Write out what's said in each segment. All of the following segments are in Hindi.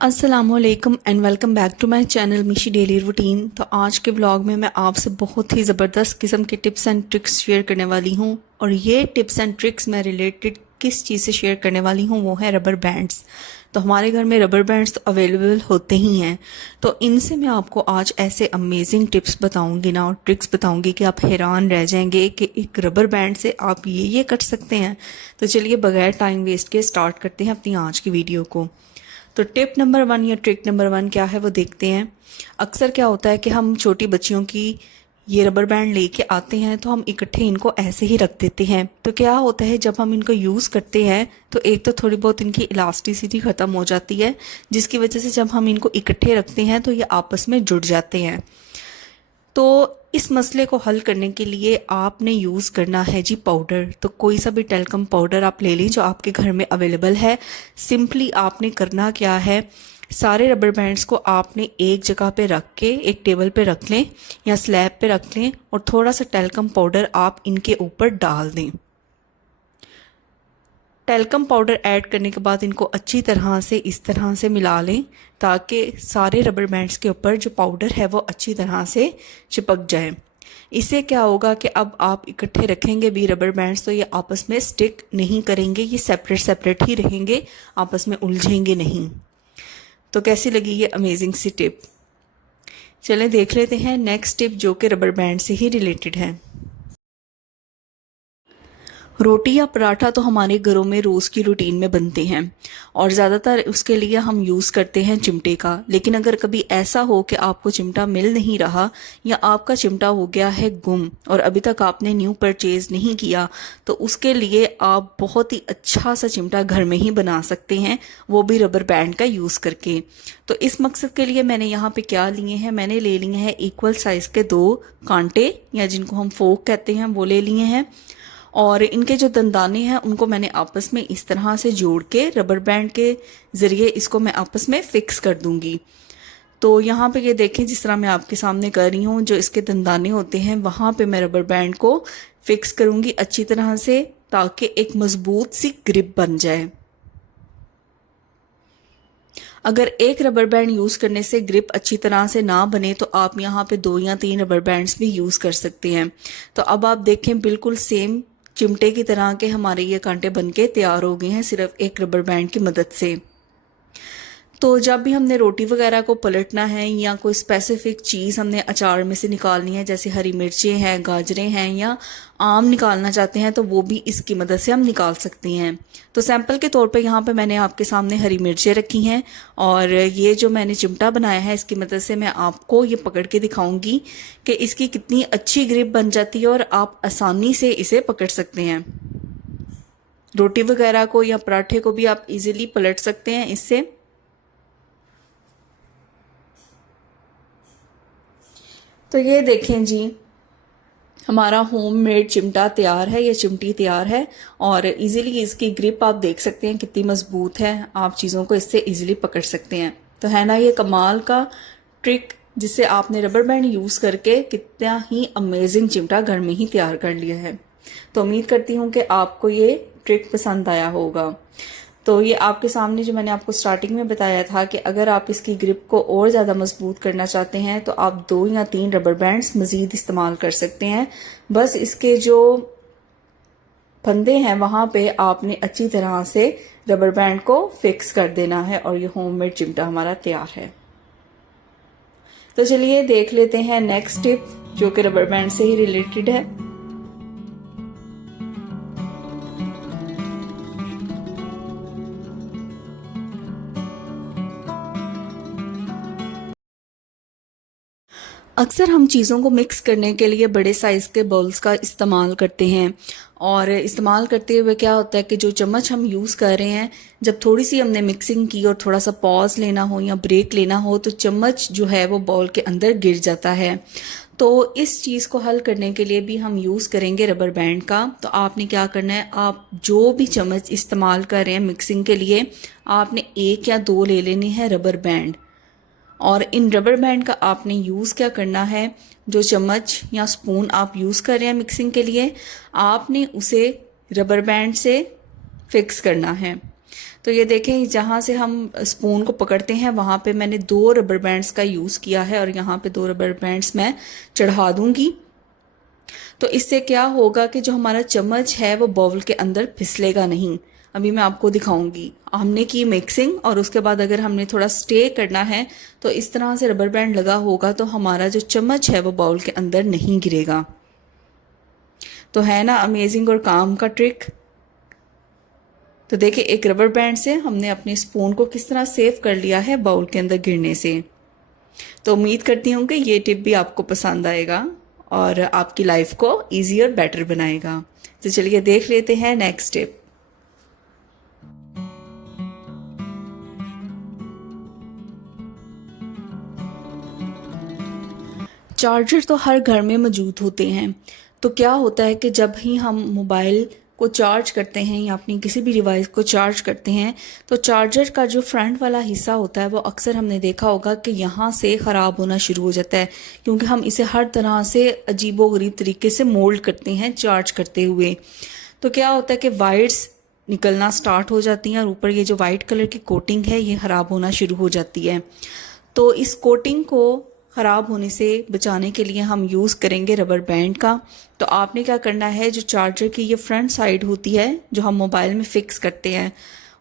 अस्सलामुअलैकुम and welcome back to my channel Mishi daily routine. तो आज के व्लॉग में मैं आपसे बहुत ही ज़बरदस्त किस्म के टिप्स एंड ट्रिक्स शेयर करने वाली हूँ। और ये टिप्स एंड ट्रिक्स मैं रिलेटेड किस चीज़ से शेयर करने वाली हूँ वो है रबर बैंड्स। तो हमारे घर में रबर बैंड्स तो अवेलेबल होते ही हैं, तो इनसे मैं आपको आज ऐसे अमेजिंग टिप्स बताऊंगी ना और ट्रिक्स बताऊंगी कि आप हैरान रह जाएंगे कि एक रबर बैंड से आप ये कर सकते हैं। तो चलिए बगैर टाइम वेस्ट के स्टार्ट करते हैं अपनी आज की वीडियो को। तो टिप नंबर 1 या ट्रिक नंबर 1 क्या है वो देखते हैं। अक्सर क्या होता है कि हम छोटी बच्चियों की ये रबर बैंड लेके आते हैं तो हम इकट्ठे इनको ऐसे ही रख देते हैं। तो क्या होता है जब हम इनको यूज़ करते हैं तो एक तो थोड़ी बहुत इनकी इलास्टिसिटी ख़त्म हो जाती है, जिसकी वजह से जब हम इनको इकट्ठे रखते हैं तो ये आपस में जुड़ जाते हैं। तो इस मसले को हल करने के लिए आपने यूज़ करना है जी पाउडर। तो कोई सा भी टेल्कम पाउडर आप ले लें जो आपके घर में अवेलेबल है। सिंपली आपने करना क्या है, सारे रबर बैंड्स को आपने एक जगह पे रख के एक टेबल पे रख लें या स्लैब पे रख लें और थोड़ा सा टेल्कम पाउडर आप इनके ऊपर डाल दें। टेल्कम पाउडर ऐड करने के बाद इनको अच्छी तरह से इस तरह से मिला लें ताकि सारे रबर बैंड्स के ऊपर जो पाउडर है वो अच्छी तरह से चिपक जाए। इससे क्या होगा कि अब आप इकट्ठे रखेंगे भी रबर बैंड्स तो ये आपस में स्टिक नहीं करेंगे, ये सेपरेट सेपरेट ही रहेंगे, आपस में उलझेंगे नहीं। तो कैसी लगी ये अमेजिंग सी टिप? चलें देख लेते हैं नेक्स्ट टिप जो कि रबर बैंड से ही रिलेटेड है। रोटी या पराठा तो हमारे घरों में रोज़ की रूटीन में बनते हैं और ज़्यादातर उसके लिए हम यूज़ करते हैं चिमटे का। लेकिन अगर कभी ऐसा हो कि आपको चिमटा मिल नहीं रहा या आपका चिमटा हो गया है गुम और अभी तक आपने न्यू परचेज़ नहीं किया, तो उसके लिए आप बहुत ही अच्छा सा चिमटा घर में ही बना सकते हैं, वो भी रबर बैंड का यूज़ करके। तो इस मकसद के लिए मैंने यहाँ पे क्या लिए हैं, मैंने ले लिए हैं इक्वल साइज़ के 2 कांटे या जिनको हम फोक कहते हैं वो ले लिए हैं। और इनके जो दंदाने हैं उनको मैंने आपस में इस तरह से जोड़ के रबर बैंड के ज़रिए इसको मैं आपस में फ़िक्स कर दूंगी। तो यहाँ पे ये देखें जिस तरह मैं आपके सामने कर रही हूँ, जो इसके दंदाने होते हैं वहाँ पे मैं रबर बैंड को फिक्स करूँगी अच्छी तरह से ताकि एक मज़बूत सी ग्रिप बन जाए। अगर एक रबर बैंड यूज़ करने से ग्रिप अच्छी तरह से ना बने तो आप यहाँ पे 2 या 3 रबर बैंड्स भी यूज़ कर सकते हैं। तो अब आप देखें बिल्कुल सेम चिमटे की तरह के हमारे ये कांटे बनके तैयार हो गए हैं सिर्फ एक रबर बैंड की मदद से। तो जब भी हमने रोटी वगैरह को पलटना है या कोई स्पेसिफिक चीज़ हमने अचार में से निकालनी है, जैसे हरी मिर्चें हैं, गाजरें हैं या आम निकालना चाहते हैं, तो वो भी इसकी मदद से हम निकाल सकते हैं। तो सैंपल के तौर पे यहाँ पे मैंने आपके सामने हरी मिर्चें रखी हैं और ये जो मैंने चिमटा बनाया है इसकी मदद से मैं आपको ये पकड़ के दिखाऊंगी कि इसकी कितनी अच्छी ग्रिप बन जाती है और आप आसानी से इसे पकड़ सकते हैं। रोटी वगैरह को या पराठे को भी आप इजीली पलट सकते हैं इससे। तो ये देखें जी, हमारा होममेड चिमटा तैयार है, ये चिमटी तैयार है और इजीली इसकी ग्रिप आप देख सकते हैं कितनी मजबूत है। आप चीज़ों को इससे इजीली पकड़ सकते हैं। तो है ना ये कमाल का ट्रिक जिससे आपने रबर बैंड यूज़ करके कितना ही अमेजिंग चिमटा घर में ही तैयार कर लिया है। तो उम्मीद करती हूँ कि आपको ये ट्रिक पसंद आया होगा। तो ये आपके सामने जो मैंने आपको स्टार्टिंग में बताया था कि अगर आप इसकी ग्रिप को और ज़्यादा मजबूत करना चाहते हैं तो आप 2 या 3 रबर बैंड्स मज़ीद इस्तेमाल कर सकते हैं। बस इसके जो फंदे हैं वहाँ पे आपने अच्छी तरह से रबर बैंड को फिक्स कर देना है और ये होममेड चिमटा हमारा तैयार है। तो चलिए देख लेते हैं नेक्स्ट टिप जो कि रबर बैंड से ही रिलेटेड है। अक्सर हम चीज़ों को मिक्स करने के लिए बड़े साइज़ के बाउल्स का इस्तेमाल करते हैं और इस्तेमाल करते हुए क्या होता है कि जो चम्मच हम यूज़ कर रहे हैं, जब थोड़ी सी हमने मिक्सिंग की और थोड़ा सा पॉज लेना हो या ब्रेक लेना हो तो चम्मच जो है वो बाउल के अंदर गिर जाता है। तो इस चीज़ को हल करने के लिए भी हम यूज़ करेंगे रबर बैंड का। तो आपने क्या करना है, आप जो भी चम्मच इस्तेमाल कर रहे हैं मिक्सिंग के लिए, आपने 1 या 2 ले लेने हैं रबर बैंड और इन रबर बैंड का आपने यूज़ क्या करना है, जो चम्मच या स्पून आप यूज़ कर रहे हैं मिक्सिंग के लिए, आपने उसे रबर बैंड से फिक्स करना है। तो ये देखें, जहाँ से हम स्पून को पकड़ते हैं वहाँ पे मैंने 2 रबर बैंड्स का यूज़ किया है और यहाँ पे 2 रबर बैंड्स मैं चढ़ा दूंगी। तो इससे क्या होगा कि जो हमारा चम्मच है वो बाउल के अंदर फिसलेगा नहीं। अभी मैं आपको दिखाऊंगी। हमने की मिक्सिंग और उसके बाद अगर हमने थोड़ा स्टे करना है तो इस तरह से रबर बैंड लगा होगा तो हमारा जो चम्मच है वो बाउल के अंदर नहीं गिरेगा। तो है ना अमेजिंग और काम का ट्रिक। तो देखिए, एक रबर बैंड से हमने अपने स्पून को किस तरह सेव कर लिया है बाउल के अंदर गिरने से। तो उम्मीद करती हूँ कि ये टिप भी आपको पसंद आएगा और आपकी लाइफ को ईजी और बेटर बनाएगा। तो चलिए देख लेते हैं नेक्स्ट टिप। चार्जर तो हर घर में मौजूद होते हैं। तो क्या होता है कि जब ही हम मोबाइल को चार्ज करते हैं या अपनी किसी भी डिवाइस को चार्ज करते हैं तो चार्जर का जो फ्रंट वाला हिस्सा होता है वो अक्सर हमने देखा होगा कि यहाँ से ख़राब होना शुरू हो जाता है, क्योंकि हम इसे हर तरह से अजीबोगरीब तरीके से मोल्ड करते हैं चार्ज करते हुए। तो क्या होता है कि वायर्स निकलना स्टार्ट हो जाती हैं और ऊपर ये जो वाइट कलर की कोटिंग है ये ख़राब होना शुरू हो जाती है। तो इस कोटिंग को ख़राब होने से बचाने के लिए हम यूज़ करेंगे रबर बैंड का। तो आपने क्या करना है, जो चार्जर की ये फ्रंट साइड होती है जो हम मोबाइल में फ़िक्स करते हैं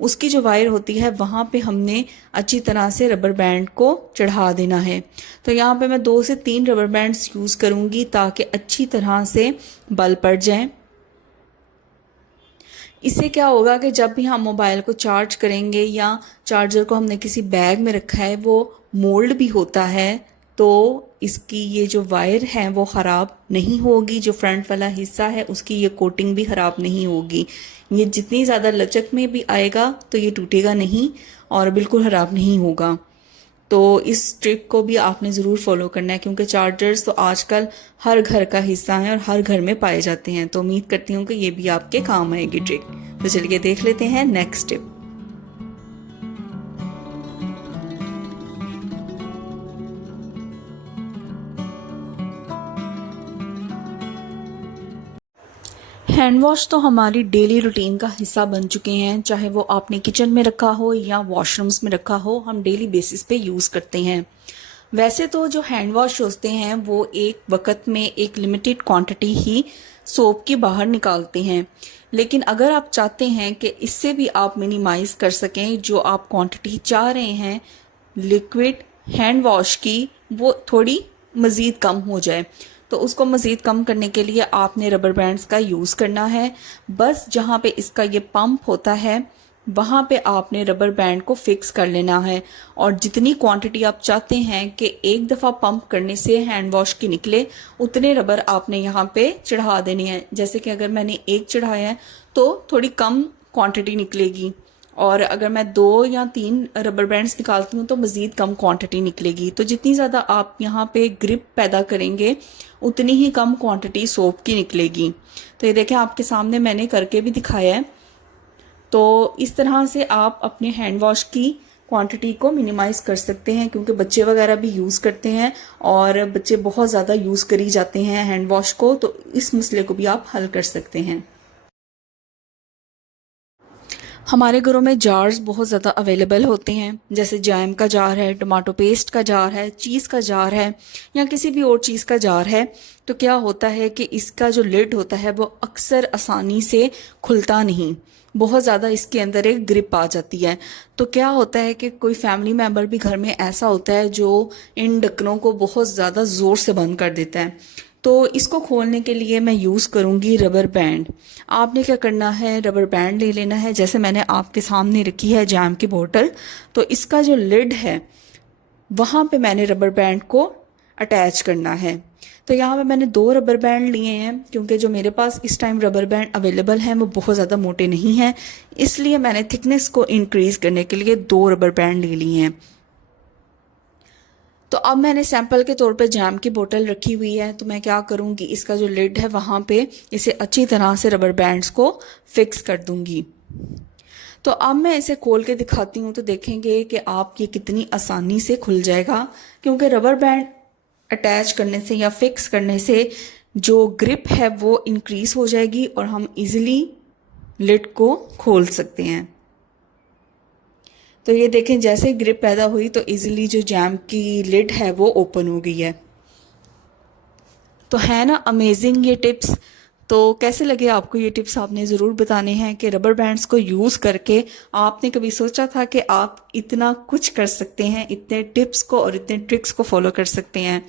उसकी जो वायर होती है वहाँ पे हमने अच्छी तरह से रबर बैंड को चढ़ा देना है। तो यहाँ पे मैं 2 से 3 रबर बैंड्स यूज़ करूँगी ताकि अच्छी तरह से बल पड़ जाएं। इससे क्या होगा कि जब भी हम मोबाइल को चार्ज करेंगे या चार्जर को हमने किसी बैग में रखा है वो मोल्ड भी होता है तो इसकी ये जो वायर है वो ख़राब नहीं होगी। जो फ्रंट वाला हिस्सा है उसकी ये कोटिंग भी ख़राब नहीं होगी। ये जितनी ज़्यादा लचक में भी आएगा तो ये टूटेगा नहीं और बिल्कुल ख़राब नहीं होगा। तो इस ट्रिक को भी आपने ज़रूर फॉलो करना है, क्योंकि चार्जर्स तो आजकल हर घर का हिस्सा हैं और हर घर में पाए जाते हैं। तो उम्मीद करती हूँ कि ये भी आपके काम आएगी ट्रिक। तो चलिए देख लेते हैं नेक्स्ट टिप। हैंड वॉश तो हमारी डेली रूटीन का हिस्सा बन चुके हैं, चाहे वो आपने किचन में रखा हो या वॉशरूम्स में रखा हो, हम डेली बेसिस पे यूज़ करते हैं। वैसे तो जो हैंड वॉश होते हैं वो एक वक्त में एक लिमिटेड क्वांटिटी ही सोप की बाहर निकालते हैं, लेकिन अगर आप चाहते हैं कि इससे भी आप मिनिमाइज कर सकें, जो आप क्वांटिटी चाह रहे हैं लिक्विड हैंड वॉश की वो थोड़ी मज़ीद कम हो जाए, तो उसको मज़ीद कम करने के लिए आपने रबर बैंड्स का यूज़ करना है। बस जहाँ पे इसका ये पंप होता है वहाँ पे आपने रबर बैंड को फिक्स कर लेना है और जितनी क्वांटिटी आप चाहते हैं कि एक दफ़ा पंप करने से हैंड वॉश की निकले उतने रबर आपने यहाँ पे चढ़ा देने हैं। जैसे कि अगर मैंने 1 चढ़ाया है तो थोड़ी कम क्वांटिटी निकलेगी और अगर मैं 2 या 3 रबर बैंड्स निकालती हूँ तो मज़ीद कम क्वांटिटी निकलेगी। तो जितनी ज़्यादा आप यहाँ पे ग्रिप पैदा करेंगे उतनी ही कम क्वांटिटी सोप की निकलेगी। तो ये देखें, आपके सामने मैंने करके भी दिखाया है। तो इस तरह से आप अपने हैंड वॉश की क्वांटिटी को मिनिमाइज़ कर सकते हैं, क्योंकि बच्चे वगैरह भी यूज़ करते हैं और बच्चे बहुत ज़्यादा यूज़ करी जाते हैं हैंड वॉश को, तो इस मसले को भी आप हल कर सकते हैं। हमारे घरों में जार्स बहुत ज़्यादा अवेलेबल होते हैं, जैसे जैम का जार है, टमाटो पेस्ट का जार है, चीज़ का जार है या किसी भी और चीज़ का जार है। तो क्या होता है कि इसका जो लिड होता है वो अक्सर आसानी से खुलता नहीं, बहुत ज़्यादा इसके अंदर एक ग्रिप आ जाती है। तो क्या होता है कि कोई फैमिली मेम्बर भी घर में ऐसा होता है जो इन ढक्कनों को बहुत ज़्यादा ज़ोर से बंद कर देता है। तो इसको खोलने के लिए मैं यूज़ करूँगी रबर बैंड। आपने क्या करना है, रबर बैंड ले लेना है। जैसे मैंने आपके सामने रखी है जैम की बोतल, तो इसका जो लिड है वहाँ पे मैंने रबर बैंड को अटैच करना है। तो यहाँ पे मैंने 2 रबर बैंड लिए हैं, क्योंकि जो मेरे पास इस टाइम रबर बैंड अवेलेबल हैं वो बहुत ज़्यादा मोटे नहीं हैं, इसलिए मैंने थिकनेस को इंक्रीज़ करने के लिए 2 रबर बैंड ले लिए हैं। तो अब मैंने सैंपल के तौर पे जैम की बोतल रखी हुई है, तो मैं क्या करूँगी, इसका जो लिड है वहाँ पे इसे अच्छी तरह से रबर बैंड्स को फिक्स कर दूँगी। तो अब मैं इसे खोल के दिखाती हूँ तो देखेंगे कि आप ये कितनी आसानी से खुल जाएगा, क्योंकि रबर बैंड अटैच करने से या फिक्स करने से जो ग्रिप है वो इंक्रीज़ हो जाएगी और हम इजीली लिड को खोल सकते हैं। तो ये देखें जैसे ग्रिप पैदा हुई तो इजीली जो जैम की लिड है वो ओपन हो गई है। तो है ना अमेजिंग ये टिप्स। तो कैसे लगे आपको ये टिप्स, आपने ज़रूर बताने हैं कि रबर बैंड्स को यूज़ करके आपने कभी सोचा था कि आप इतना कुछ कर सकते हैं, इतने टिप्स को और इतने ट्रिक्स को फॉलो कर सकते हैं।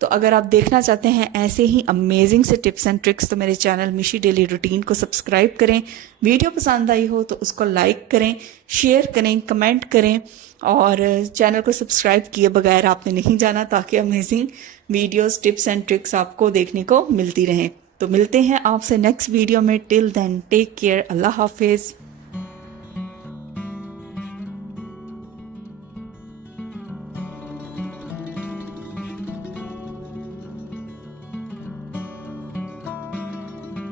तो अगर आप देखना चाहते हैं ऐसे ही अमेजिंग से टिप्स एंड ट्रिक्स तो मेरे चैनल मिशी डेली रूटीन को सब्सक्राइब करें। वीडियो पसंद आई हो तो उसको लाइक करें, शेयर करें, कमेंट करें और चैनल को सब्सक्राइब किए बगैर आपने नहीं जाना, ताकि amazing videos, tips and tricks आपको देखने को मिलती रहें। तो मिलते हैं आपसे नेक्स्ट वीडियो में। टिल देन टेक केयर, अल्लाह हाफिज़।